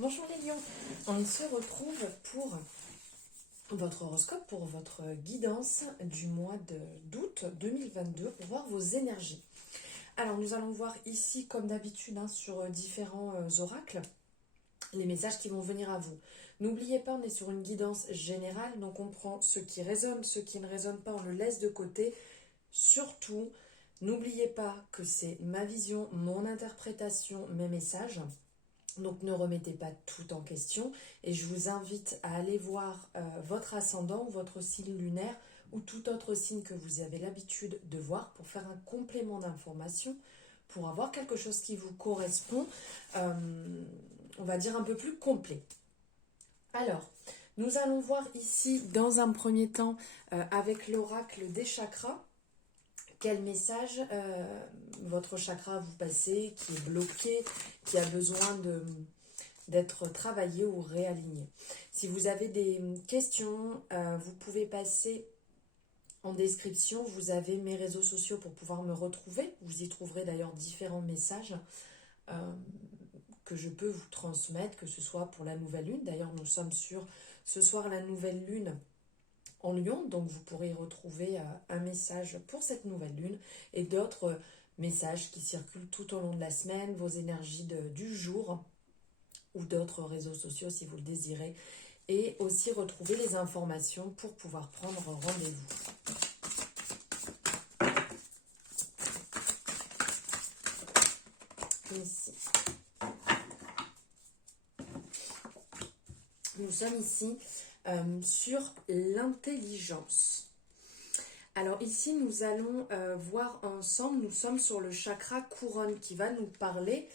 Bonjour les lions, on se retrouve pour votre horoscope, pour votre guidance du mois d'août 2022 pour voir vos énergies. Alors nous allons voir ici comme d'habitude sur différents oracles les messages qui vont venir à vous. N'oubliez pas, on est sur une guidance générale, donc on prend ce qui résonne, ce qui ne résonne pas, on le laisse de côté. Surtout, n'oubliez pas que c'est ma vision, mon interprétation, mes messages. Donc ne remettez pas tout en question et je vous invite à aller voir votre ascendant, votre signe lunaire ou tout autre signe que vous avez l'habitude de voir pour faire un complément d'information, pour avoir quelque chose qui vous correspond, on va dire un peu plus complet. Alors, nous allons voir ici dans un premier temps avec l'oracle des chakras. Quel message votre chakra vous passez, qui est bloqué, qui a besoin d'être travaillé ou réaligné. Si vous avez des questions, vous pouvez passer en description. Vous avez mes réseaux sociaux pour pouvoir me retrouver. Vous y trouverez d'ailleurs différents messages que je peux vous transmettre, que ce soit pour la nouvelle lune. D'ailleurs, nous sommes sur ce soir la nouvelle lune en Lion, donc vous pourrez retrouver un message pour cette nouvelle lune et d'autres messages qui circulent tout au long de la semaine, vos énergies du jour ou d'autres réseaux sociaux si vous le désirez, et aussi retrouver les informations pour pouvoir prendre rendez-vous. Ici. Nous sommes ici sur l'intelligence. Alors ici, nous allons voir ensemble, nous sommes sur le chakra couronne qui va nous parler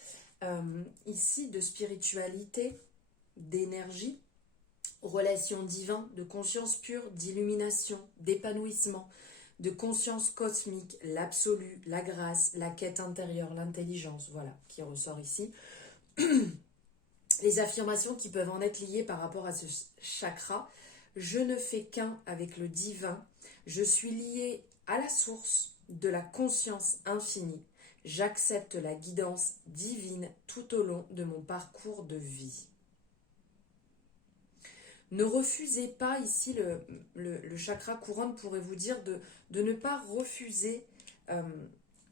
ici de spiritualité, d'énergie, relation divine, de conscience pure, d'illumination, d'épanouissement, de conscience cosmique, l'absolu, la grâce, la quête intérieure, l'intelligence, voilà, qui ressort ici. Les affirmations qui peuvent en être liées par rapport à ce chakra. Je ne fais qu'un avec le divin. Je suis lié à la source de la conscience infinie. J'accepte la guidance divine tout au long de mon parcours de vie. Ne refusez pas, ici le chakra couronne pourrait vous dire de ne pas refuser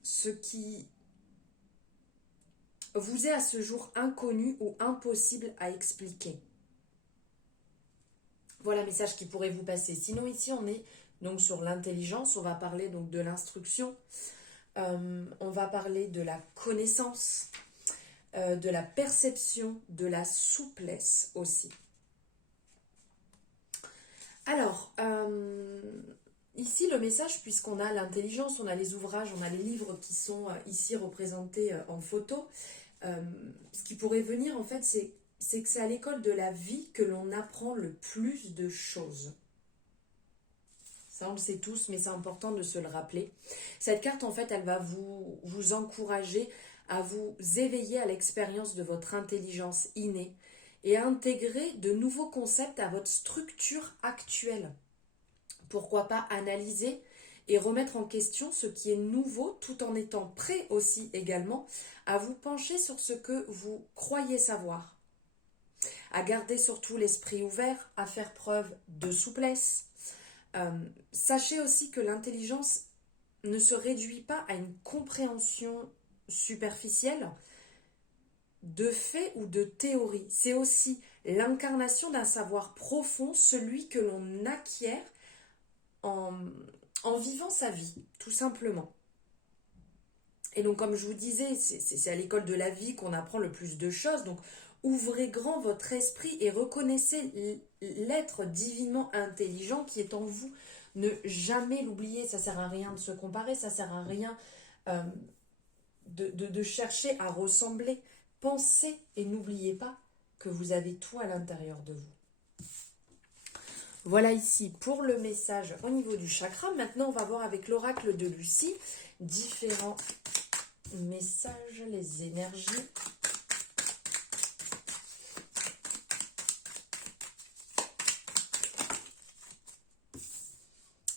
ce qui vous est à ce jour inconnu ou impossible à expliquer. Voilà le message qui pourrait vous passer. Sinon ici on est donc sur l'intelligence, on va parler donc de l'instruction, on va parler de la connaissance, de la perception, de la souplesse aussi. Alors, ici le message, puisqu'on a l'intelligence, on a les ouvrages, on a les livres qui sont ici représentés en photo, ce qui pourrait venir en fait c'est que c'est à l'école de la vie que l'on apprend le plus de choses. Ça, on le sait tous, mais c'est important de se le rappeler. Cette carte, en fait, elle va vous encourager à vous éveiller à l'expérience de votre intelligence innée et à intégrer de nouveaux concepts à votre structure actuelle. Pourquoi pas analyser et remettre en question ce qui est nouveau tout en étant prêt aussi également à vous pencher sur ce que vous croyez savoir. À garder surtout l'esprit ouvert, à faire preuve de souplesse. Sachez aussi que l'intelligence ne se réduit pas à une compréhension superficielle de faits ou de théories. C'est aussi l'incarnation d'un savoir profond, celui que l'on acquiert en vivant sa vie, tout simplement. Et donc, comme je vous disais, c'est à l'école de la vie qu'on apprend le plus de choses. Donc, ouvrez grand votre esprit et reconnaissez l'être divinement intelligent qui est en vous. Ne jamais l'oublier, ça sert à rien de se comparer, ça sert à rien de chercher à ressembler. Pensez et n'oubliez pas que vous avez tout à l'intérieur de vous. Voilà ici pour le message au niveau du chakra. Maintenant, on va voir avec l'oracle de Lucie différents messages, les énergies.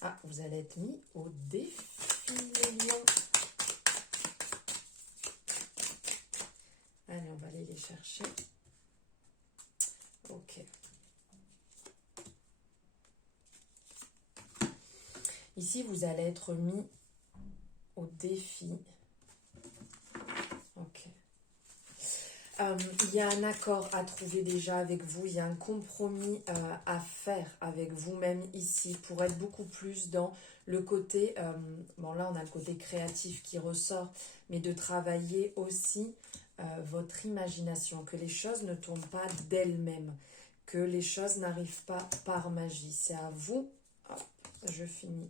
Ah, vous allez être mis au défi, les lions. Allez, on va aller les chercher. Ok. Ici, vous allez être mis au défi. Ok. Il y a un accord à trouver déjà avec vous, il y a un compromis à faire avec vous-même ici pour être beaucoup plus dans le côté, bon là on a le côté créatif qui ressort, mais de travailler aussi votre imagination, que les choses ne tombent pas d'elles-mêmes, que les choses n'arrivent pas par magie. C'est à vous, hop, je finis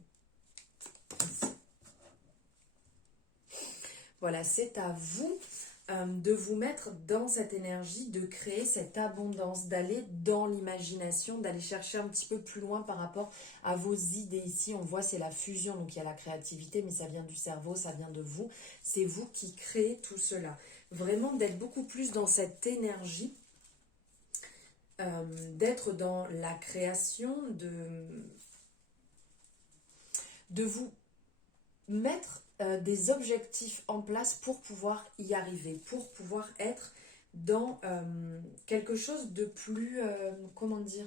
ici. Voilà, c'est à vous de vous mettre dans cette énergie, de créer cette abondance, d'aller dans l'imagination, d'aller chercher un petit peu plus loin par rapport à vos idées. Ici, on voit, c'est la fusion, donc il y a la créativité, mais ça vient du cerveau, ça vient de vous. C'est vous qui créez tout cela. Vraiment d'être beaucoup plus dans cette énergie, d'être dans la création, de vous mettre des objectifs en place pour pouvoir y arriver, pour pouvoir être dans quelque chose de plus, comment dire,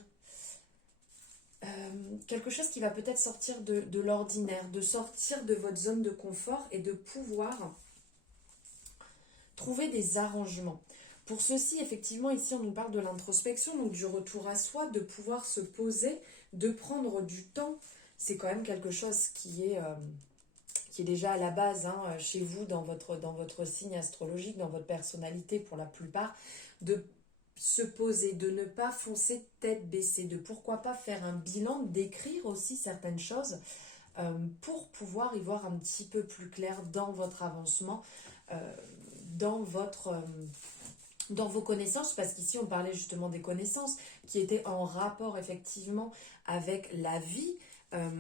quelque chose qui va peut-être sortir de l'ordinaire, de sortir de votre zone de confort et de pouvoir trouver des arrangements. Pour ceci, effectivement, ici on nous parle de l'introspection, donc du retour à soi, de pouvoir se poser, de prendre du temps. C'est quand même quelque chose qui est déjà à la base chez vous, dans votre signe astrologique, dans votre personnalité pour la plupart, de se poser, de ne pas foncer tête baissée, de pourquoi pas faire un bilan, d'écrire aussi certaines choses pour pouvoir y voir un petit peu plus clair dans votre avancement, dans vos connaissances, parce qu'ici on parlait justement des connaissances qui étaient en rapport effectivement avec la vie,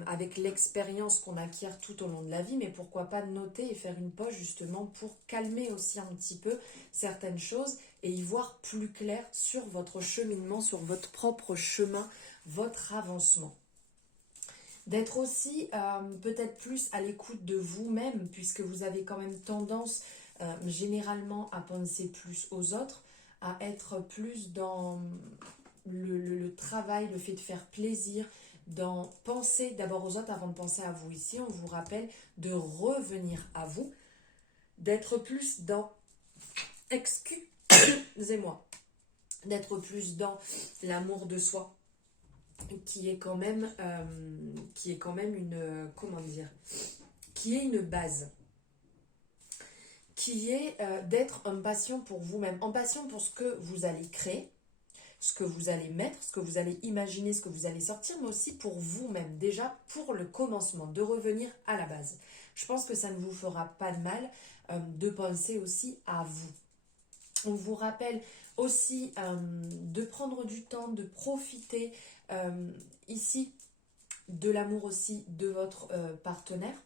avec l'expérience qu'on acquiert tout au long de la vie, mais pourquoi pas noter et faire une pause justement pour calmer aussi un petit peu certaines choses et y voir plus clair sur votre cheminement, sur votre propre chemin, votre avancement. D'être aussi peut-être plus à l'écoute de vous-même, puisque vous avez quand même tendance généralement à penser plus aux autres, à être plus dans le travail, le fait de faire plaisir, dans penser d'abord aux autres avant de penser à vous. Ici, on vous rappelle de revenir à vous, d'être plus dans, excusez-moi, d'être plus dans l'amour de soi, qui est quand même une, comment dire, qui est une base, qui est d'être en passion pour vous-même, en passion pour ce que vous allez créer, ce que vous allez mettre, ce que vous allez imaginer, ce que vous allez sortir, mais aussi pour vous-même, déjà pour le commencement, de revenir à la base. Je pense que ça ne vous fera pas de mal de penser aussi à vous. On vous rappelle aussi de prendre du temps, de profiter ici de l'amour aussi de votre partenaire,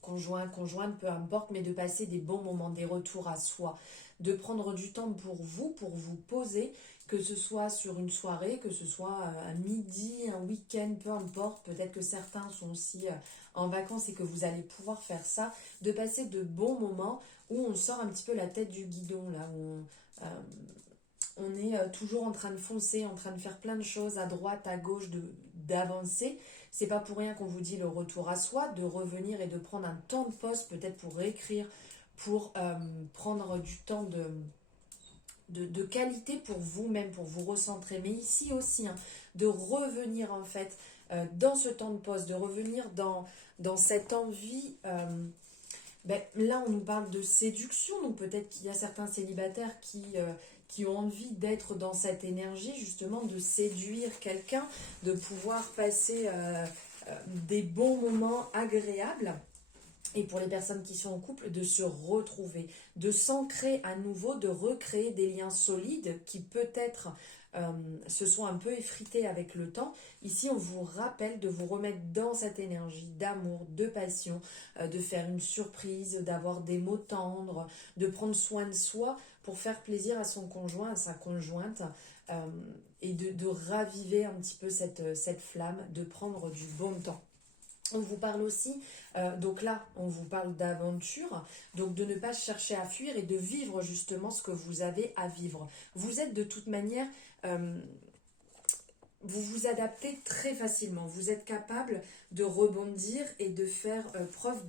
conjoint, conjointe, peu importe, mais de passer des bons moments, des retours à soi, de prendre du temps pour vous poser, que ce soit sur une soirée, que ce soit un midi, un week-end, peu importe, peut-être que certains sont aussi en vacances et que vous allez pouvoir faire ça, de passer de bons moments où on sort un petit peu la tête du guidon, là, où on est toujours en train de foncer, en train de faire plein de choses à droite, à gauche, d'avancer. C'est pas pour rien qu'on vous dit le retour à soi, de revenir et de prendre un temps de pause, peut-être pour réécrire, pour prendre du temps de qualité pour vous-même, pour vous recentrer. Mais ici aussi, de revenir en fait dans ce temps de pause, de revenir dans cette envie. Là, on nous parle de séduction, donc peut-être qu'il y a certains célibataires qui ont envie d'être dans cette énergie, justement, de séduire quelqu'un, de pouvoir passer des bons moments agréables. Et pour les personnes qui sont en couple, de se retrouver, de s'ancrer à nouveau, de recréer des liens solides qui peut-être se sont un peu effrités avec le temps. Ici, on vous rappelle de vous remettre dans cette énergie d'amour, de passion, de faire une surprise, d'avoir des mots tendres, de prendre soin de soi pour faire plaisir à son conjoint, à sa conjointe, et de raviver un petit peu cette flamme, de prendre du bon temps. On vous parle aussi, donc là, on vous parle d'aventure, donc de ne pas chercher à fuir et de vivre justement ce que vous avez à vivre. Vous êtes de toute manière, vous vous adaptez très facilement. Vous êtes capable de rebondir et de faire preuve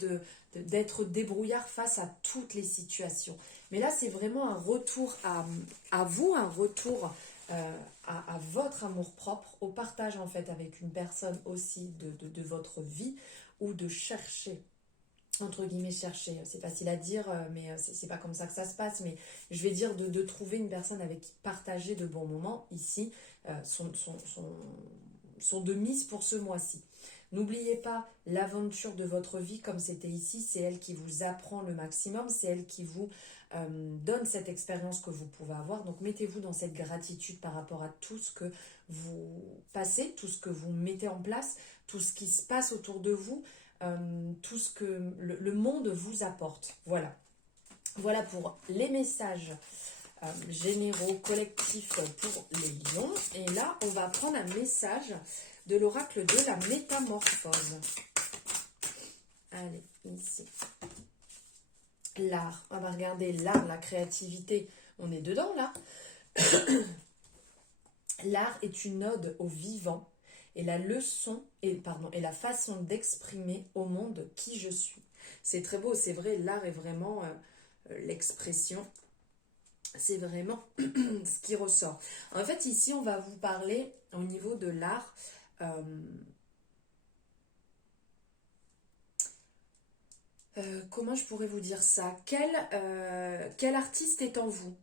d'être débrouillard face à toutes les situations. Mais là, c'est vraiment un retour à vous, un retour à votre amour-propre, au partage en fait avec une personne aussi de votre vie, ou de chercher, entre guillemets chercher, c'est facile à dire, mais c'est pas comme ça que ça se passe, mais je vais dire de trouver une personne avec qui partager de bons moments, ici, sont de mise pour ce mois-ci. N'oubliez pas l'aventure de votre vie comme c'était ici, c'est elle qui vous apprend le maximum, c'est elle qui vous donne cette expérience que vous pouvez avoir. Donc mettez-vous dans cette gratitude par rapport à tout ce que vous passez, tout ce que vous mettez en place, tout ce qui se passe autour de vous, tout ce que le monde vous apporte. Voilà. Voilà pour les messages généraux, collectifs pour les lions. Et là, on va prendre un message de l'oracle de la métamorphose. Allez, ici. L'art. On va regarder l'art, la créativité. On est dedans, là. L'art est une ode au vivant et la leçon, et la façon d'exprimer au monde qui je suis. C'est très beau, c'est vrai, l'art est vraiment l'expression. C'est vraiment ce qui ressort. En fait, ici, on va vous parler au niveau de l'art. Comment je pourrais vous dire ça? Quel artiste est en vous?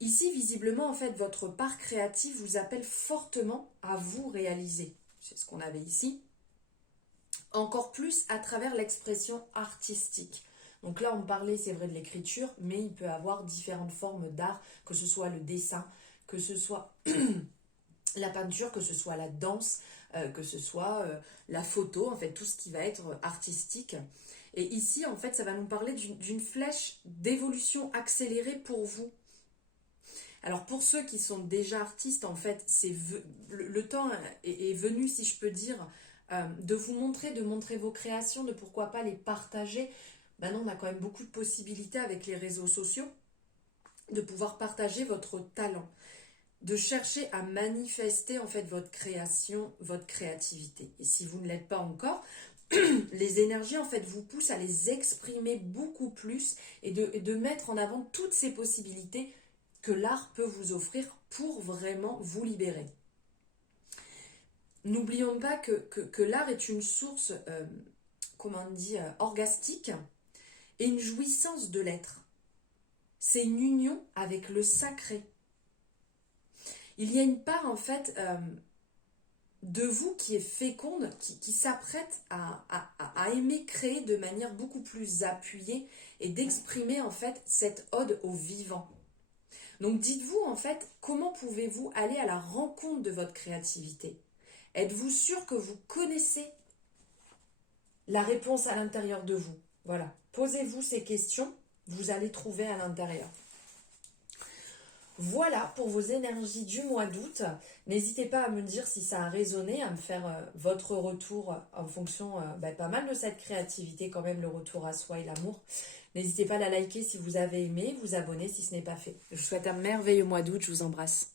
Ici, visiblement, en fait, votre part créative vous appelle fortement à vous réaliser. C'est ce qu'on avait ici. Encore plus à travers l'expression artistique. Donc là, on parlait, c'est vrai, de l'écriture, mais il peut y avoir différentes formes d'art, que ce soit le dessin, que ce soit la peinture, que ce soit la danse, que ce soit la photo, en fait, tout ce qui va être artistique. Et ici, en fait, ça va nous parler d'une flèche d'évolution accélérée pour vous. Alors pour ceux qui sont déjà artistes, en fait, le temps est venu, si je peux dire, de vous montrer, de montrer vos créations, de pourquoi pas les partager. Maintenant, on a quand même beaucoup de possibilités avec les réseaux sociaux de pouvoir partager votre talent, de chercher à manifester en fait votre création, votre créativité. Et si vous ne l'êtes pas encore, les énergies en fait vous poussent à les exprimer beaucoup plus et de mettre en avant toutes ces possibilités que l'art peut vous offrir pour vraiment vous libérer. N'oublions pas que l'art est une source, comment on dit, orgastique et une jouissance de l'être. C'est une union avec le sacré. Il y a une part en fait de vous qui est féconde, qui s'apprête à aimer créer de manière beaucoup plus appuyée et d'exprimer en fait cette ode au vivant. Donc dites-vous en fait, comment pouvez-vous aller à la rencontre de votre créativité? Êtes-vous sûr que vous connaissez la réponse à l'intérieur de vous? Voilà, posez-vous ces questions, vous allez trouver à l'intérieur. Voilà pour vos énergies du mois d'août. N'hésitez pas à me dire si ça a résonné, à me faire votre retour en fonction pas mal de cette créativité, quand même, le retour à soi et l'amour. N'hésitez pas à la liker si vous avez aimé, vous abonner si ce n'est pas fait. Je vous souhaite un merveilleux mois d'août, je vous embrasse.